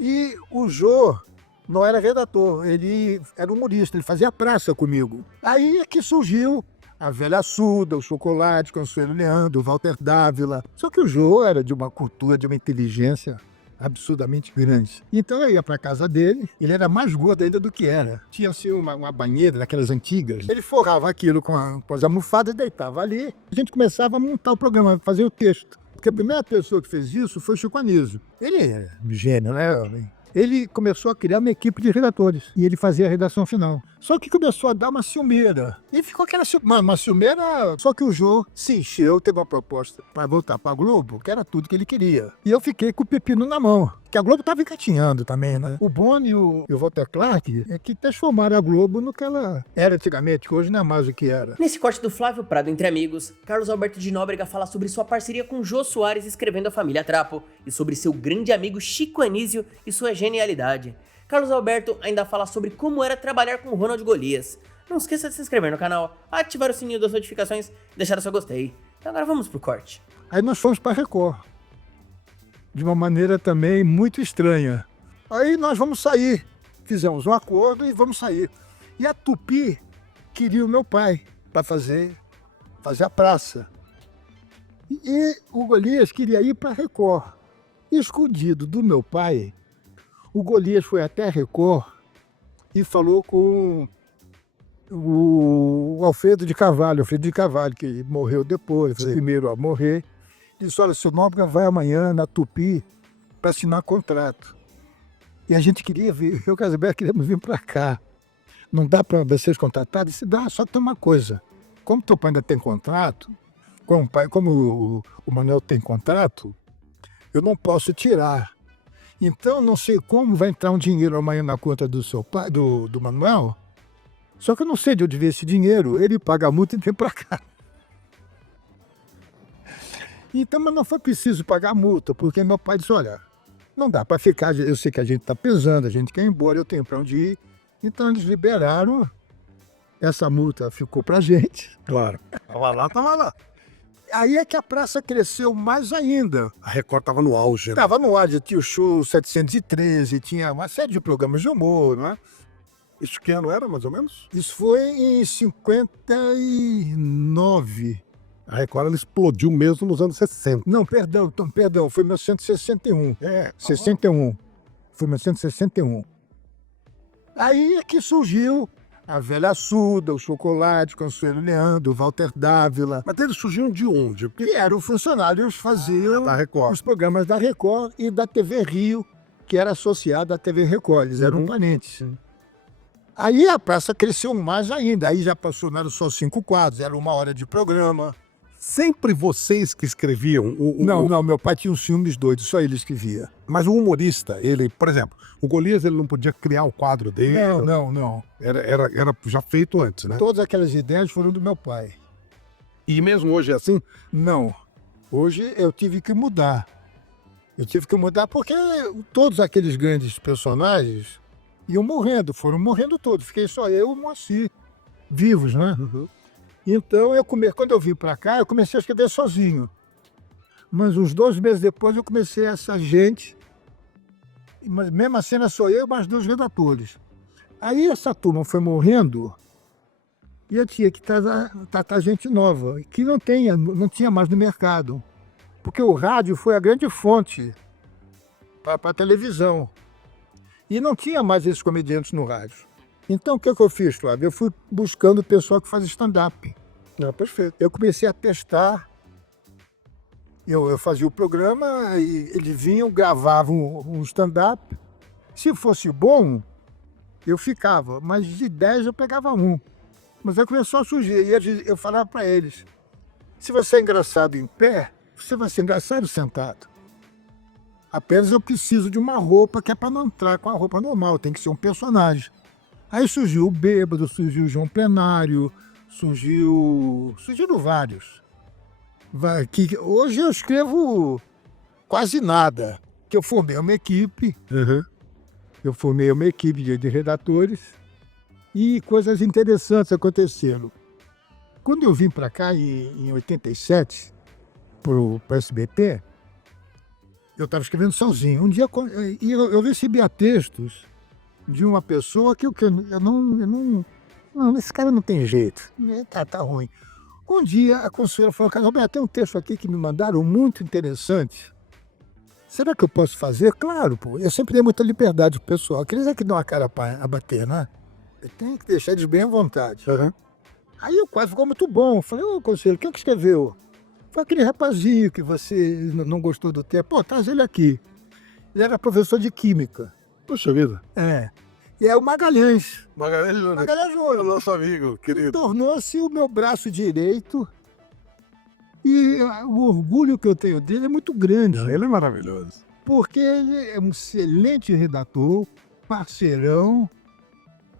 E o Jô não era redator, ele era humorista, ele fazia praça comigo. Aí é que surgiu a Velha Suda, o Chocolate, Consuelo Leandro, o Walter Dávila. Só que o Jô era de uma cultura, de uma inteligência absurdamente grande. Então eu ia para casa dele, ele era mais gordo ainda do que era. Tinha assim uma banheira daquelas antigas. Ele forrava aquilo com as almofadas e deitava ali. A gente começava a montar o programa, fazer o texto. Porque a primeira pessoa que fez isso foi o Chico Anísio. Ele é um gênio, né? Ele começou a criar uma equipe de redatores e ele fazia a redação final. Só que começou a dar uma ciumeira. E ficou aquela uma ciumeira. Só que o Jô se encheu, teve uma proposta para voltar para a Globo, que era tudo que ele queria. E eu fiquei com o pepino na mão. Que a Globo estava engatinhando também, né? O Boni e o Walter Clark é que transformaram a Globo no que ela era antigamente, que hoje não é mais o que era. Nesse corte do Flávio Prado Entre Amigos, Carlos Alberto de Nóbrega fala sobre sua parceria com Jô Soares escrevendo A Família Trapo e sobre seu grande amigo Chico Anísio e sua genialidade. Carlos Alberto ainda fala sobre como era trabalhar com Ronald Golias. Não esqueça de se inscrever no canal, ativar o sininho das notificações e deixar o seu gostei. Então agora vamos pro corte. Aí nós fomos para Record. De uma maneira também muito estranha. Aí nós vamos sair. Fizemos um acordo e vamos sair. E a Tupi queria o meu pai para fazer a praça. E o Golias queria ir para Record. Escondido do meu pai, o Golias foi até Record e falou com o Alfredo de Carvalho, que morreu depois, foi o primeiro a morrer. Disse, olha, seu Nóbrega vai amanhã na Tupi para assinar contrato. E a gente queria vir, eu e o Casimiro queríamos vir para cá. Não dá para vocês contratar? Disse, dá, só que tem uma coisa. Como teu pai ainda tem contrato, como o Manuel tem contrato, eu não posso tirar. Então, não sei como vai entrar um dinheiro amanhã na conta do seu pai, do Manuel, só que eu não sei de onde veio esse dinheiro, ele paga a multa e vem para cá. Então, mas não foi preciso pagar a multa, porque meu pai disse, olha, não dá para ficar, eu sei que a gente está pesando, a gente quer ir embora, eu tenho para onde ir. Então eles liberaram, essa multa ficou para a gente. Claro. Tava lá. Aí é que a praça cresceu mais ainda. A Record tava no auge. Estava no ar, tinha o Show 713, tinha uma série de programas de humor, não é? Isso que ano era, mais ou menos? Isso foi em 59. A Record ela explodiu mesmo nos anos 60. Não, perdão, foi 1961. 61. Foi 1961. Aí é que surgiu a Velha Suda, o Chocolate, Consuelo Leandro, o Walter Dávila. Mas eles surgiram de onde? Que eram funcionários que faziam Da Record. os programas da Record e da TV Rio, que era associada à TV Record. Eles eram parentes. Aí a praça cresceu mais ainda. Aí já passou, não era só 5 quadros, era 1 hora de programa. Sempre vocês que escreviam? Não, meu pai tinha uns filmes doidos, só ele escrevia. Mas o humorista, ele, por exemplo, o Golias ele não podia criar o quadro dele? Não. Era já feito antes, né? Todas aquelas ideias foram do meu pai. E mesmo hoje é assim? Não. Hoje eu tive que mudar. Porque todos aqueles grandes personagens foram morrendo todos. Fiquei só eu e o Moacir, vivos, né? Uhum. Então, quando eu vim para cá, eu comecei a escrever sozinho. Mas uns 2 meses depois eu comecei essa gente, mas mesmo assim era só eu e mais 2 redatores. Aí essa turma foi morrendo e eu tinha que tratar gente nova, que não tinha mais no mercado. Porque o rádio foi a grande fonte para a televisão. E não tinha mais esses comediantes no rádio. Então, o que eu fiz, Flávio? Eu fui buscando o pessoal que faz stand-up. Perfeito. Eu comecei a testar. Eu fazia o programa e eles vinham, gravavam um stand-up. Se fosse bom, eu ficava. Mas de 10 eu pegava 1. Mas aí começou a surgir. E eu falava para eles, se você é engraçado em pé, você vai ser engraçado sentado. Apenas eu preciso de uma roupa que é para não entrar com a roupa normal. Tem que ser um personagem. Aí surgiu o Bêbado, surgiu o João Plenário, surgiram vários. Que hoje eu escrevo quase nada, que eu formei uma equipe, de redatores e coisas interessantes aconteceram. Quando eu vim para cá em 87, para o SBT, Eu estava escrevendo sozinho. Um dia eu recebia textos de uma pessoa que eu não, esse cara não tem jeito, tá ruim. Um dia a Consuelo falou, cara, Roberto, tem um texto aqui que me mandaram muito interessante. Será que eu posso fazer? Claro, pô. Eu sempre dei muita liberdade pro pessoal. Aqueles é que dão a cara para bater, né? Tem que deixar eles bem à vontade. Uhum. Aí o quadro ficou muito bom. Eu falei, ô Conselho, quem é que escreveu? Foi aquele rapazinho que você não gostou do tempo. Pô, traz ele aqui. Ele era professor de química. Puxa vida. É. E é o Magalhães. Magalhães Júnior. Magalhães Júnior. Nosso amigo, querido. Tornou-se o meu braço direito. E o orgulho que eu tenho dele é muito grande. Ele é maravilhoso. Porque ele é um excelente redator, parceirão.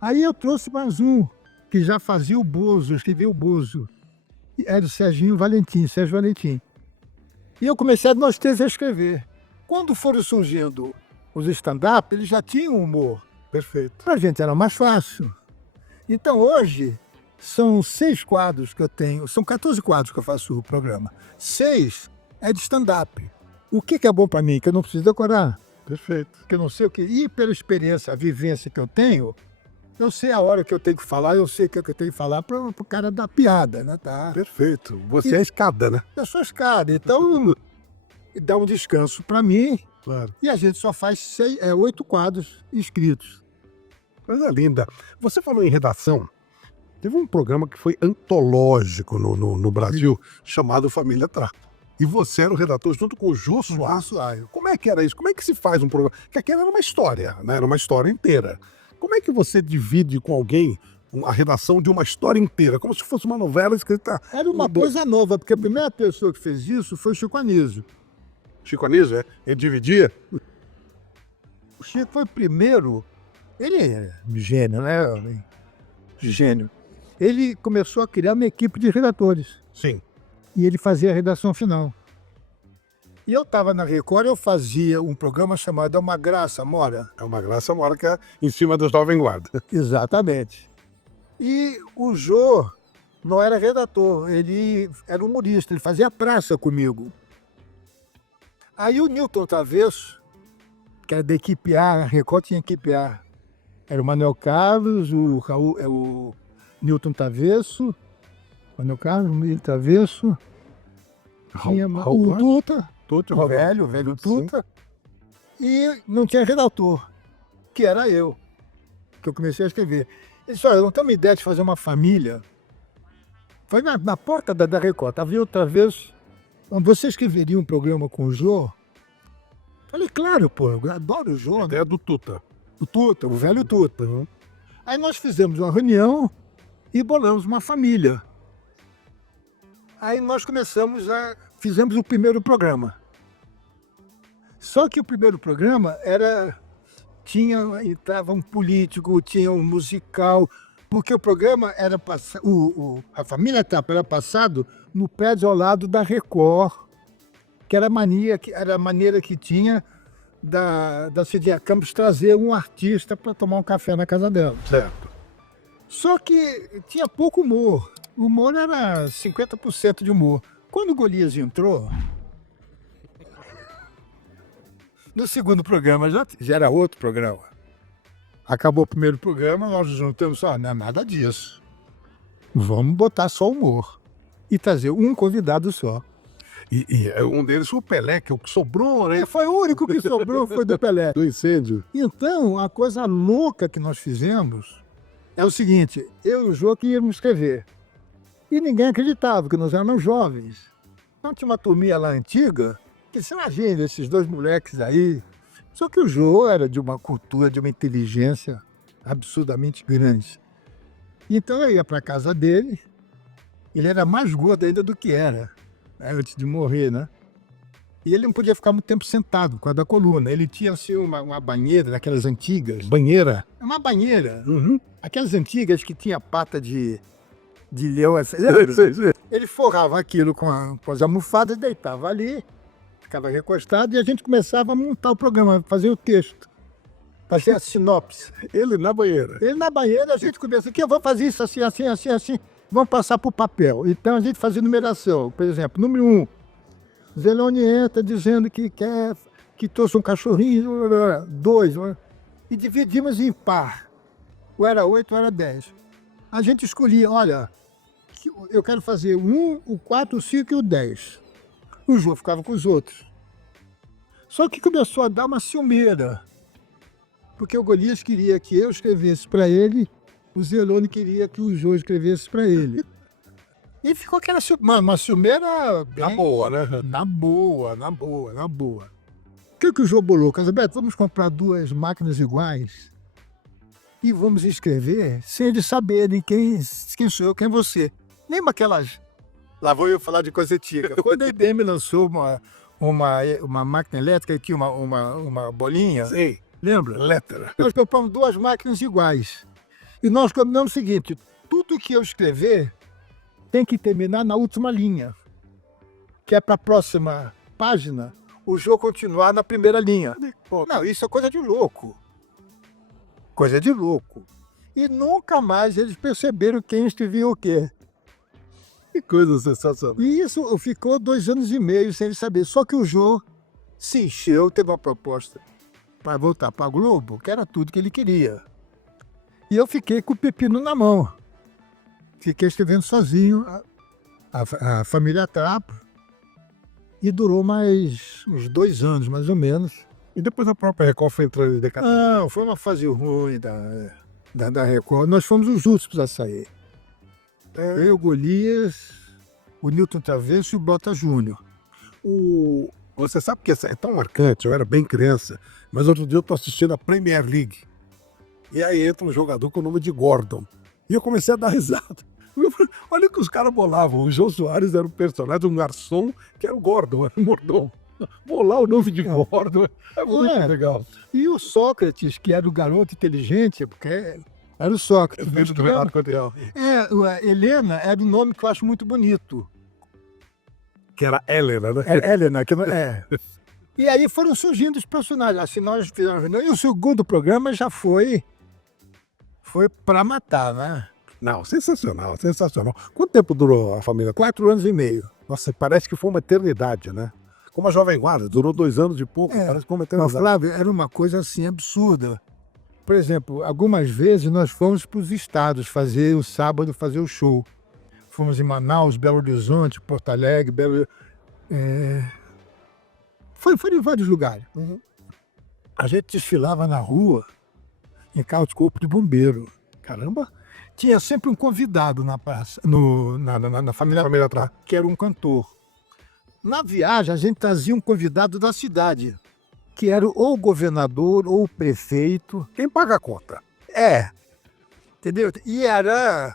Aí eu trouxe mais um, que já fazia o Bozo, escrevia o Bozo. Era o Sérgio Valentim. E eu comecei nós três a escrever. Quando foram surgindo os stand-up, eles já tinham humor. Perfeito. Pra gente era mais fácil. Então hoje, são 6 quadros que eu tenho, são 14 quadros que eu faço o programa. 6 é de stand-up. O que é bom pra mim? Que eu não preciso decorar. Perfeito. Que eu não sei o que. E pela experiência, a vivência que eu tenho, eu sei a hora que eu tenho que falar, eu sei o que eu tenho que falar pro cara dar piada, né? Tá? Perfeito. Você é a escada, né? Eu sou escada, então dá um descanso pra mim. Claro. E a gente só faz 8 quadros escritos. Coisa linda. Você falou em redação. Teve um programa que foi antológico no Brasil, chamado Família Trapo. E você era o redator junto com o Jô Soares. Como é que era isso? Como é que se faz um programa? Porque aquela era uma história, né? Era uma história inteira. Como é que você divide com alguém a redação de uma história inteira? Como se fosse uma novela escrita... Era uma coisa nova, porque a primeira pessoa que fez isso foi o Chico Anísio. Chico Anísio, é? Ele dividia? O Chico foi o primeiro. Ele é gênio, né? Gênio. Ele começou a criar uma equipe de redatores. Sim. E ele fazia a redação final. E eu estava na Record, eu fazia um programa chamado É uma Graça, Mora. É uma graça, mora que é em cima do Jovem Guarda. Exatamente. E o Jô não era redator, ele era humorista, ele fazia praça comigo. Aí o Newton Tavesso, que era da equipe A, a Record tinha equipe A. Era o Manuel Carlos, o Newton Tavesso, tinha o Tuta, o velho Tuta, e não tinha redator, que era eu, que eu comecei a escrever. Ele disse, olha, eu não tenho uma ideia de fazer uma família. Foi na porta da Record, estava eu outra vez, você escreveria um programa com o Jô? Falei, claro, pô, eu adoro o Jô. A ideia do Tuta. O Tuta, o velho Tuta. Aí nós fizemos uma reunião e bolamos uma família. Aí nós fizemos o primeiro programa. Só que o primeiro programa entrava um político, tinha um musical, porque o programa era a Família Trapo era passado no prédio ao lado da Record, que era a maneira que tinha da Cidinha Campos trazer um artista para tomar um café na casa dela. Certo. Só que tinha pouco humor. O humor era 50% de humor. Quando o Golias entrou, no segundo programa já era outro programa. Acabou o primeiro programa, nós nos juntamos, não é nada disso. Vamos botar só humor. E trazer um convidado só. E um deles foi o Pelé, que é o que sobrou, né? Foi o único que sobrou, foi do Pelé. Do incêndio. Então, a coisa louca que nós fizemos é o seguinte, eu e o Jô que íamos escrever. E ninguém acreditava, que nós éramos jovens. Então tinha uma turminha lá antiga, que você imagina, esses 2 moleques aí. Só que o Jô era de uma cultura, de uma inteligência absurdamente grande. Então eu ia para casa dele, ele era mais gordo ainda do que era, né, antes de morrer, né? E ele não podia ficar muito tempo sentado por causa da coluna. Ele tinha assim uma banheira daquelas antigas. Banheira? É uma banheira. Uhum. Aquelas antigas que tinha pata de leão. Assim. Sim. Ele forrava aquilo com as almofadas, deitava ali, ficava recostado e a gente começava a montar o programa, fazer o texto, fazer a sinopse. Ele na banheira. Ele na banheira, a gente começa aqui, eu vou fazer isso assim, assim, assim, assim. Vamos passar para o papel. Então a gente fazia numeração. Por exemplo, número 1. Zelone entra dizendo que que trouxe um cachorrinho, 2, e dividimos em par. Ou era 8 ou era 10. A gente escolhia, olha, eu quero fazer o 1, o 4, o 5 e o 10. O Jô ficava com os outros. Só que começou a dar uma ciumeira. Porque o Golias queria que eu escrevesse para ele, o Zelone queria que o Jô escrevesse para ele. E ficou aquela uma ciumeira bem... Na boa, né? Na boa, na boa, na boa. O que o Jô bolou? Casamento, vamos comprar 2 máquinas iguais e vamos escrever sem eles saberem quem sou eu, quem é você. Lembra aquelas... Lá vou eu falar de coisa antiga. Quando a IBM lançou uma máquina elétrica que tinha uma bolinha... Sim. Lembra? Letra. Nós compramos 2 máquinas iguais. E nós combinamos o seguinte, tudo que eu escrever tem que terminar na última linha. Que é para a próxima página, o jogo continuar na primeira linha. Não, isso é coisa de louco. Coisa de louco. E nunca mais eles perceberam quem escrevia o quê. Que coisa sensacional. E isso ficou 2 anos e meio sem eles saber. Só que o jogo se encheu, teve uma proposta para voltar para a Globo, que era tudo que ele queria. E eu fiquei com o pepino na mão. Fiquei escrevendo sozinho a Família Trapo. E durou mais uns 2 anos, mais ou menos. E depois a própria Record foi entrando em decadência. Não, foi uma fase ruim da Record. Nós fomos os últimos a sair. Eu, o Golias, o Newton Travesso e o Bota Júnior. Você sabe que é tão marcante, eu era bem criança, mas outro dia eu tô assistindo a Premier League. E aí entra um jogador com o nome de Gordon. E eu comecei a dar risada. Olha o que os caras bolavam. O Jô Soares era um personagem, um garçom, que era o Gordon, era o mordomo. Bolar o nome de Gordon é muito legal. E o Sócrates, que era o garoto inteligente, porque era o Sócrates. Dentro do Renato Cotreal. A Helena era um nome que eu acho muito bonito. Que era Helena, né? Helena, que não é. E aí foram surgindo os personagens. Assim, nós fizemos a reunião, e o segundo programa já foi para matar, né? Não, sensacional, sensacional. Quanto tempo durou a família? 4 anos e meio. Nossa, parece que foi uma eternidade, né? Como a Jovem Guarda, durou 2 anos e pouco, parece que foi uma Mas, eternidade. Flávio, era uma coisa assim absurda. Por exemplo, algumas vezes nós fomos para os estados fazer o sábado, fazer o show. Fomos em Manaus, Belo Horizonte, Porto Alegre, Foi em vários lugares. A gente desfilava na rua em carro de corpo de bombeiro. Caramba! Tinha sempre um convidado na praça, na família Trapo, que era um cantor. Na viagem, a gente trazia um convidado da cidade, que era ou o governador ou o prefeito. Quem paga a conta? Entendeu? E era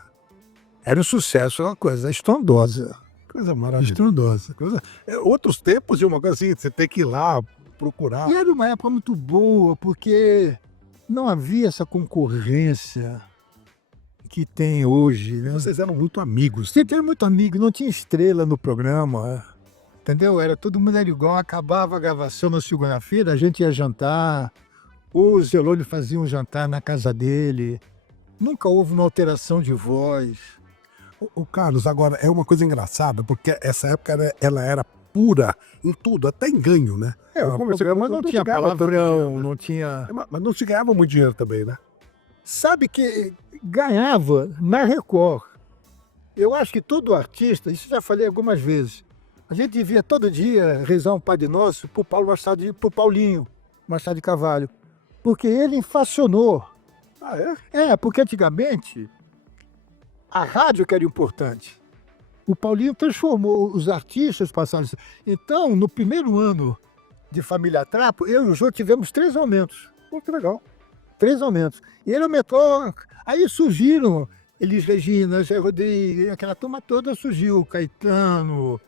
um sucesso, uma coisa estrondosa. Coisa maravilhosa. Estrondosa. Outros tempos de uma coisa assim, você tem que ir lá procurar. E era uma época muito boa, porque não havia essa concorrência que tem hoje, né? Vocês eram muito amigos. Você tem muito amigo, não tinha estrela no programa, entendeu? Era todo mundo era igual, acabava a gravação na segunda-feira, a gente ia jantar, o Zelone fazia um jantar na casa dele, nunca houve uma alteração de voz. O Carlos, agora, é uma coisa engraçada, porque essa época ela era pura em tudo, até em ganho, né? O programa não tinha palavrão, não tinha... Mas não se ganhava muito dinheiro também, né? Sabe que ganhava na Record. Eu acho que todo artista, isso já falei algumas vezes, a gente devia todo dia rezar um Padre Nosso pro Paulinho Machado de Carvalho, porque ele inflacionou. Ah, é? Porque antigamente a rádio que era importante. O Paulinho transformou os artistas passados. Então, no primeiro ano de Família Trapo, eu e o Jô tivemos 3 aumentos. Pô, que legal. 3 aumentos. E ele aumentou. Aí surgiram Elis Regina, Zé Rodrigues, aquela turma toda surgiu. Caetano,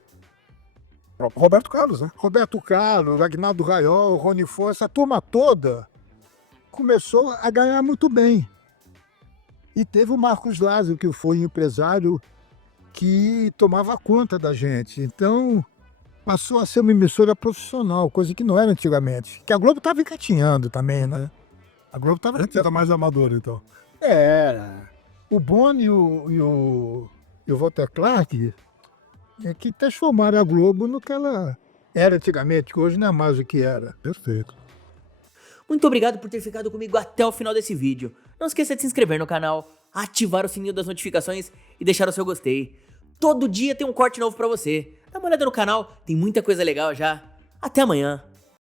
Roberto Carlos, né? Roberto Carlos, Agnaldo Raiol, Rony Fon, essa turma toda começou a ganhar muito bem. E teve o Marcos Lázaro, que foi um empresário que tomava conta da gente. Então, passou a ser uma emissora profissional, coisa que não era antigamente. Que a Globo estava engatinhando também, né? A Globo estava... Antes era mais amador, então. Era. O Boni e o Walter Clark que transformaram a Globo no que ela Era antigamente, que hoje não é mais o que era. Perfeito. Muito obrigado por ter ficado comigo até o final desse vídeo. Não esqueça de se inscrever no canal, ativar o sininho das notificações e deixar o seu gostei. Todo dia tem um corte novo pra você. Dá uma olhada no canal, tem muita coisa legal já. Até amanhã.